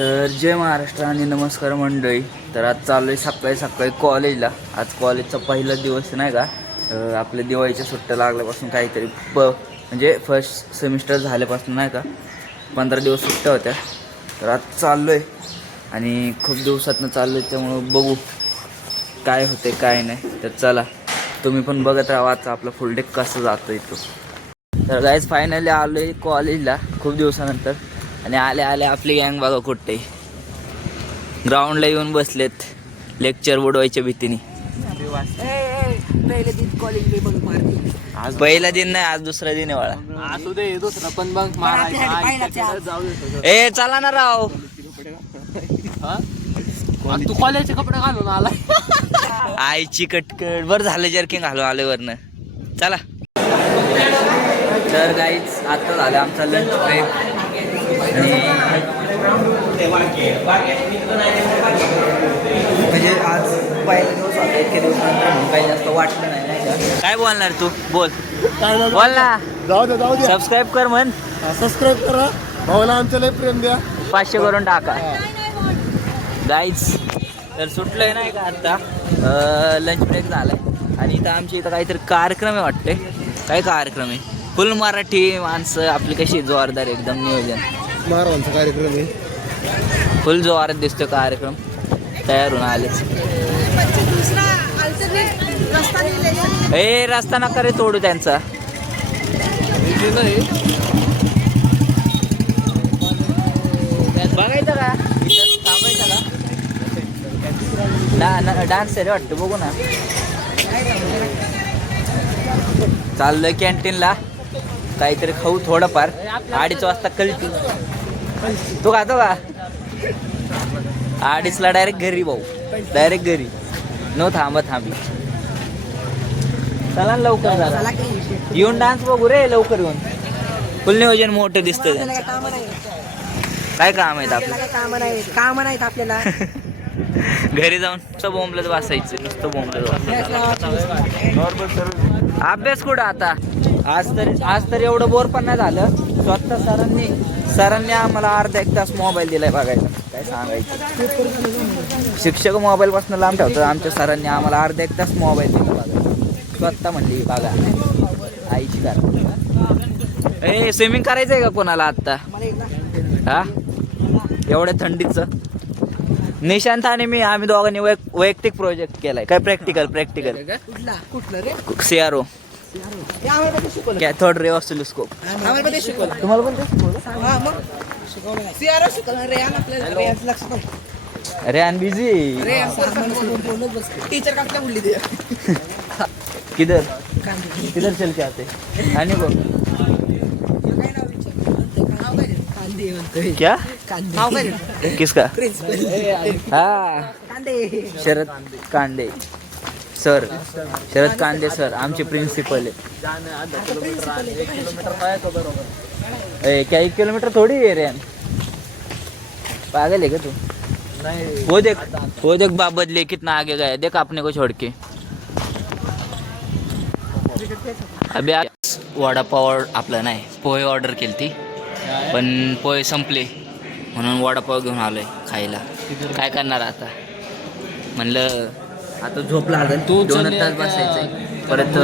तर जय महाराष्ट्र आणि नमस्कार मंडळी. तर आज चालू आहे सकाळी सकाळी कॉलेजला. आज कॉलेजचा पहिला दिवस नाही का. आपल्या दिवाळीच्या सुट्ट्या लागल्यापासून काहीतरी म्हणजे फर्स्ट सेमिस्टर झाल्यापासून नाही का 15 दिवस सुट्ट्या होत्या. तर आज चाललो आहे आणि खूप दिवसातनं चाललो आहे, त्यामुळं बघू काय होते काय नाही. तर चला तुम्ही पण बघत राहा आजचा आपला फुल डे कसं जातो इथं. तर गाईज फायनली आलो आहे कॉलेजला खूप दिवसानंतर आणि आले आले आपली गँग बघा कुठे ग्राउंडला येऊन बसलेत लेक्चर बुडवायच्या भीतीने. आज पहिला दिन नाही, आज दुसरा दिन आहे वाळा. ए चला ना राव, तू कॉलेजचे कपडे घालून आला. आईची कटकट बरं झालं जर्किंग घालून आले वरनं. चला तर गाईज आता झालं आमचा लंच ब्रेक म्हणजे आज पहिला दिवस होता, इतके दिवसानंतर म्हणून काही जास्त वाटलं नाही. काय बोलणार तू? बोल बोल ना. जाऊ दे सबस्क्राईब कर म्हण. सबस्क्राईब करा भाऊला, आमच्या लय प्रेम द्या. 500 करून टाका गाईज. तर सुटलंय नाही का आता लंच ब्रेक झालाय आणि इथं आमच्या इथं काहीतरी कार्यक्रम आहे वाटते. काय कार्यक्रम आहे? फुल मराठी माणसं आपली कशी जोरदार एकदम नियोजन. महाराजांचा कार्यक्रम आहे, फुल जोरात दिसतो कार्यक्रम. तयार होऊन आलेच. ए रस्ता नका रे तोडू त्यांचा. बघायचं का थांबायचं का? डान्स आहे रे वाटतं, बघू ना. चाललोय कॅन्टीनला काहीतरी खाऊ थोडंफार. 2:30 वाजता कल्टी. तू खातो का? 2:30ला डायरेक्ट घरी भाऊ, डायरेक्ट घरी. नो थांबी. चला लवकर झाला येऊन डान्स बघू रे लवकर येऊन. फुल नियोजन मोठं दिसतं. काय काम आहेत आपल्याला? घरी जाऊन नुसतं बोंबलत बसायचं, नुसतं बोंबलत बसायचं. अभ्यास कुठं आता? आज तर एवढं बोर पण नाही झालं. स्वतः सरांनी आम्हाला अर्धा 1 तास मोबाईल दिलाय बघायला. काय सांगायचं, शिक्षक मोबाईल पासून लांब ठेवतात. आमच्या सरांनी आम्हाला अर्धा 1 तास मोबाईल दिला बघायला. स्वतः म्हणली बघा आईची कार. ए स्विमिंग करायचंय का कोणाला आत्ता? हा एवढ्या थंडीचं. निशांत आणि मी आम्ही दोघांनी वैयक्तिक प्रोजेक्ट केलाय. काय practical CRO cathode ray oscilloscope. तुम्हाला पण रेहान बिझी. टीचर का क्या बोलली? किधर चल के आते आणि बघ क्या किसका? हा शरद कांदे सर. शरद कांदे सर आमचे प्रिन्सिपल आहे. क्या 1 किलोमीटर थोड़ी है रेन? पागल है क्या तू? वो देख बाप बदले कितना आगे गया. देख अपने को छोड़ के. अभी वडापाव आपलं नाही पोहे ऑर्डर केली ती, पण पोहे संपले म्हणून वडापाव घेऊन आलोय खायला. काय करणार आता? म्हणलं आता झोप लागेल, 2 तास बसायचंय. परत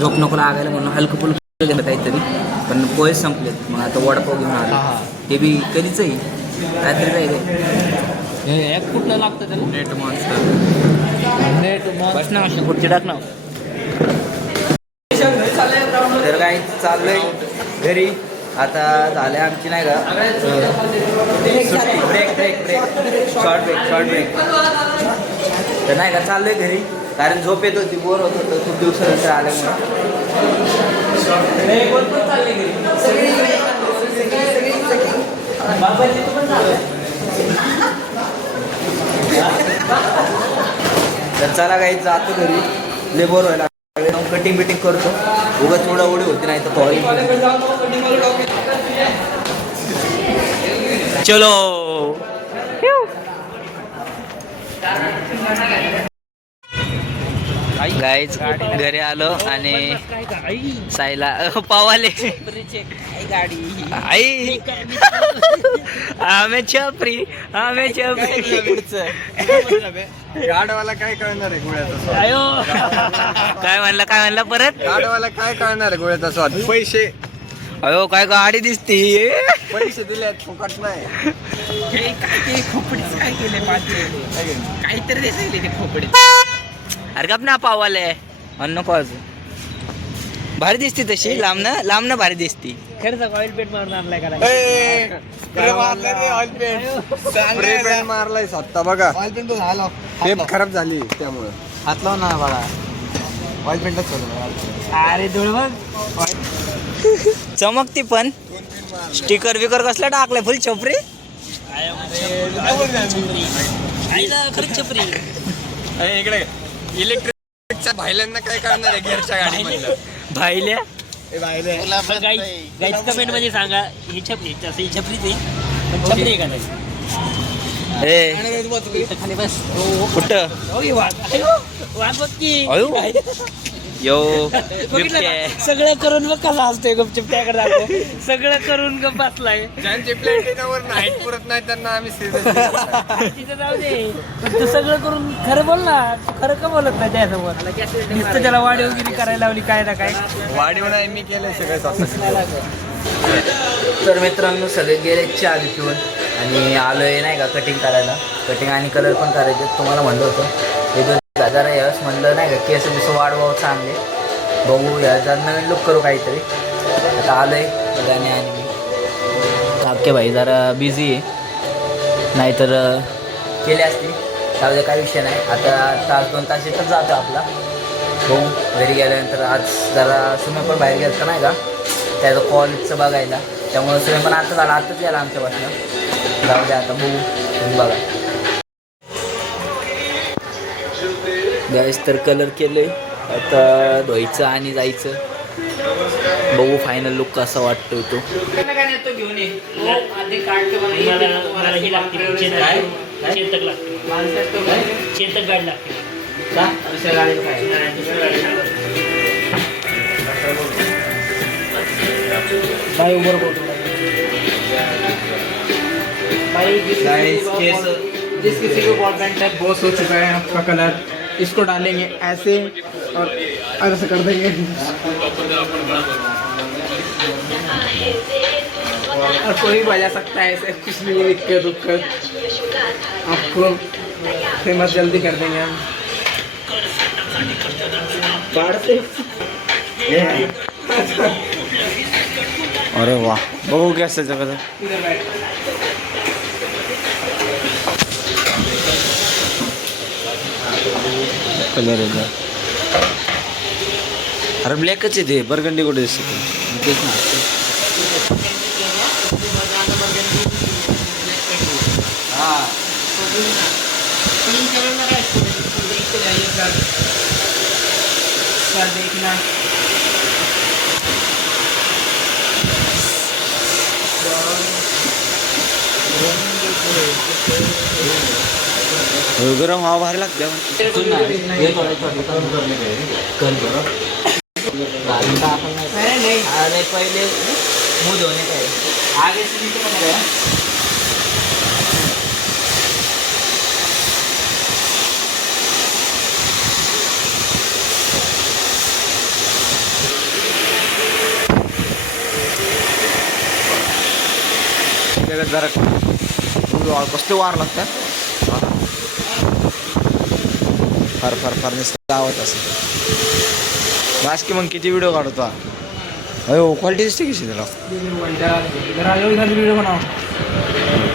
झोप नको लागायला म्हणून हलकं फुलकं गेलं काहीतरी, पण पोहे संपलेत. मग आता वडापाव घेऊन आलो. ते बी कधीच येईल, रात्री जाईल. कुठलं लागतं त्याला? नेट मॉन्स्टर ना अशी पुढची टाक ना. तर काय चाललोय घरी आता. झाले आमची नाही का ब्रेक शॉर्ट ब्रेक. तर नाही का चाललोय घरी, कारण झोप येत होती, बोर होत होतं खूप दिवसानंतर आल्यामुळे. तर चला काही जातो घरी, लय बोर व्हायला. कटिंग बिटिंग करतो. उगाच थोडा उडी होती नाही तर कॉलेज. चलो गाईच घरी आलो आणि साईला पावाले आई आम्ही छपरी गाडवाला काय कळणार आहे गोळ्याचा स्वाद? काय म्हणला परत गाडवाला काय कळणार आहे गोळ्याचा स्वाद? पैसे अयो काय गाडी दिसती पैसे दिले फुकट नाही. काहीतरी दिसायले ते खोपडे. अरे गप ना पावाले म्हण नको अजून भारी दिसती तशी लांबनं भारी दिसती. खरंच ऑइल पेंट मारून आणलाय का? स्प्रे पेंट मारलाय स्वतः बघा. टेप खराब झाली त्यामुळे हात लाव ना बाळा. ऑइल पेंटच अरे धुळ बघ. चमकती पण स्टिकर बिकर कसला टाकलाय फुल छपरी. खरंच छपरी. इकडे इलेक्ट्रिकच्या भाईल्यांना काय करणार आहे गिअरच्या गाडीमधलं? भाईल्या गाईच कमेंट मध्ये सांगा ही छपरी ही छपरीच आहे पण छपरी आहे का नाही? ए खाली बस. कुठं वाघ बघ की. अयो यो बघितलं बिबट्या. का? सगळं करून बघ कसा असतोय गपचूप त्याकडे दाखव. सगळं करून गप बसलाय. ज्यांचे प्लॅटिनावर नाईट पुरत नाही त्यांना आम्ही तिथं जाऊ दे पण तू सगळं करून खरं बोल ना. तू खरं का बोलत नाही त्यासमोर? नुसतं त्याला वाढीवगिरी करायला लावली काय ना काय. वाढीव नाही मी केलंय सगळं स्वतः. तर मित्रांनो सगळे गेले चहा पिऊन आणि आलोय नाही का कटिंग करायला. कटिंग आणि कलर पण करायचे तुम्हाला म्हणलं होतं. हे जरा यश म्हणलं नाही का केस बिस वाढवावं चांगले बघू या जरा नवीन लुक करू काहीतरी. आता आलोय गाणे आणि मी काके भाई जरा बिझी आहे नाहीतर केले असते. त्यामध्ये काही विषय नाही. आता 1-2 तास इथंच जातो आपला. बघू घरी गेल्यानंतर आज जरा सुमे पण बाहेर गेलं नाही का त्याचं कॉलेजचं बघायला. त्यामुळे सुमे पण आताच गेला आमच्यापासून. जाऊ द्या आता बघू तुम्ही बघा. गॅस तर कलर केलंय आता धुवायचं आणि जायचं. बघू फायनल लुक कसा वाटतो तो. घेऊन ये चेतक गाडी लागते. भाई उबर बोलतो जिस किसी को बॉल पेंट है बॉस हो चुका है आपका कलर. इसको डालेंगे ऐसे और ऐसे कर देंगे और कोई बजा सकता है ऐसे. कुछ नहीं है इक्के दुक्के आपको फेमस जल्दी कर देंगे हम. अरे वाह बघू कसं जगत कलर आहे. अरे ब्लॅकच आहे ते. बरगंडी कुठे दिसत तेच ना. देखना गरम हवा भारी लागते. अरे पहिले मुंह धोने का है आगे से नीचे बना गया. जरा कसले वार लागतात. फार फार फार नुसतं आवत असं बास की. मग किती व्हिडिओ काढतो अयो क्वालिटी दिसते कशी त्याला. वीडियो बनाओ.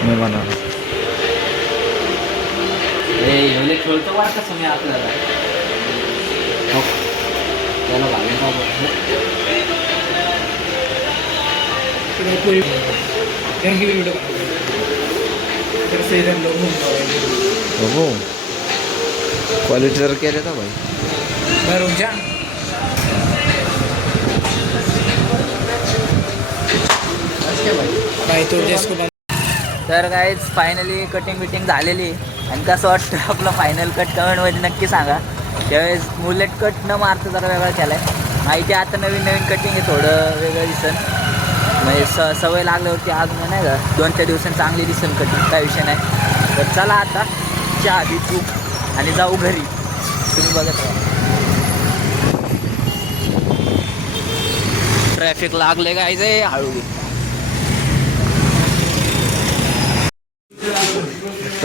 मी बनवलं खेळतो वार कसं मी आपल्याला त्याला पूरी घर की वीडियो फिर से इधर लोग घूम रहे बघू क्वालिटी जर केले तर भाई. मैं रुक जा. भाई तो जिसको तर गाईज फायनली कटिंग बिटिंग झालेली आणि कसं वाटतं आपलं फायनल कट कमेंटमध्ये नक्की सांगा. त्यावेळेस मुलेट कट न मारता जरा वेगळा केलाय. माहिती आता नवीन कटिंग आहे, थोडं वेगळं दिसन. म्हणजे सवय लागल्यावरती अजून नाही का 2-4 दिवसांनी चांगली दिसन कटिंग, काय विषय नाही. तर चला आता चहा पिऊ आणि जाऊ घरी. तुम्ही बघत राहा. ट्रॅफिक लागले काय जे हळू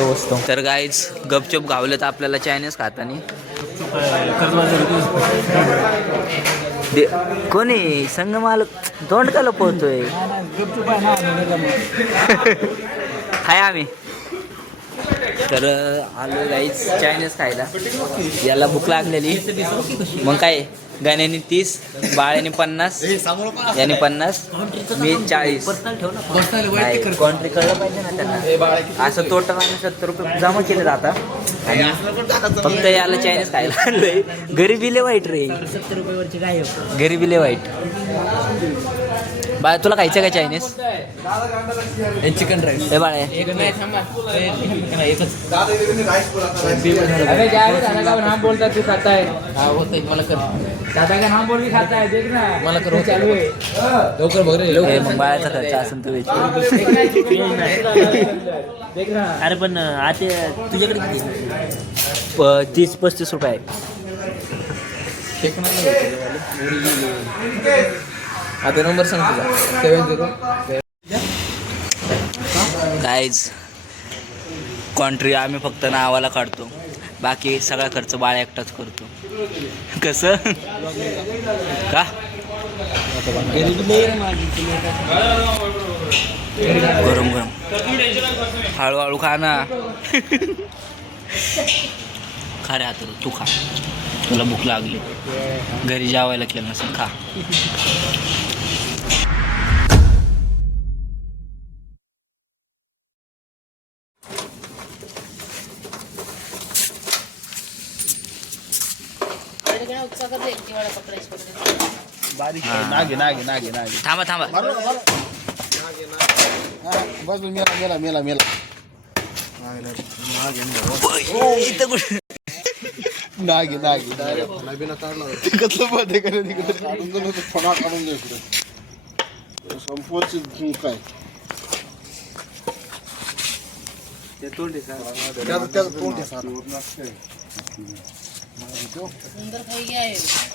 वस्तू. तर गाईज गपचूप घावलं तर आपल्याला चायनीज खातानी कोणी संघ मालक तोंड का लपवतोय. हाय आम्ही तर आलो गाईज चायनीज खायला. याला भूक लागलेली. मग काय गाण्याने 30, बाळ्याने 50, याने 50, मी 40. कॉन्ट्री कळलं पाहिजे ना त्यांना. असं टोटल आम्ही 70 रुपये जमा केले जातात आणि फक्त याला चायनीज खायला आणलंय. गरिबीले वाईट रे, 70 रुपयावरची काय गरिबीले वाईट. बाळा तुला खायचं काय चायनीज? Chicken rice. हे बाळा नाम बोलता तू खाता है. मला कर दादा का नाम बोल के खाता है. देख ना मला कर चालू आहे. लवकर बघ रे. मग बाळाचा खर्च असेल तर देख ना. अरे पण आता तुझ्याकडे किती 30-35 रुपये आहे. आता नंबर सांग तुझा. 70 गाईज कॉन्ट्री आम्ही फक्त नावाला काढतो, बाकी सगळा खर्च बाळ एकटाच करतो. कसं का गरम गरम हळूहळू खा ना. खा रे आता तू खा, तुला भूक लागली. घरी जेवायला केलं नसेल, खा. थांबा थांबा. बस मेला मेला मेला इथं कुठे नागी नागी कसलं मध्ये करे तिकडे काढून दिलं तर फणा काढून दे इकडे संपवची काय त्याचं तोंड आहे सर.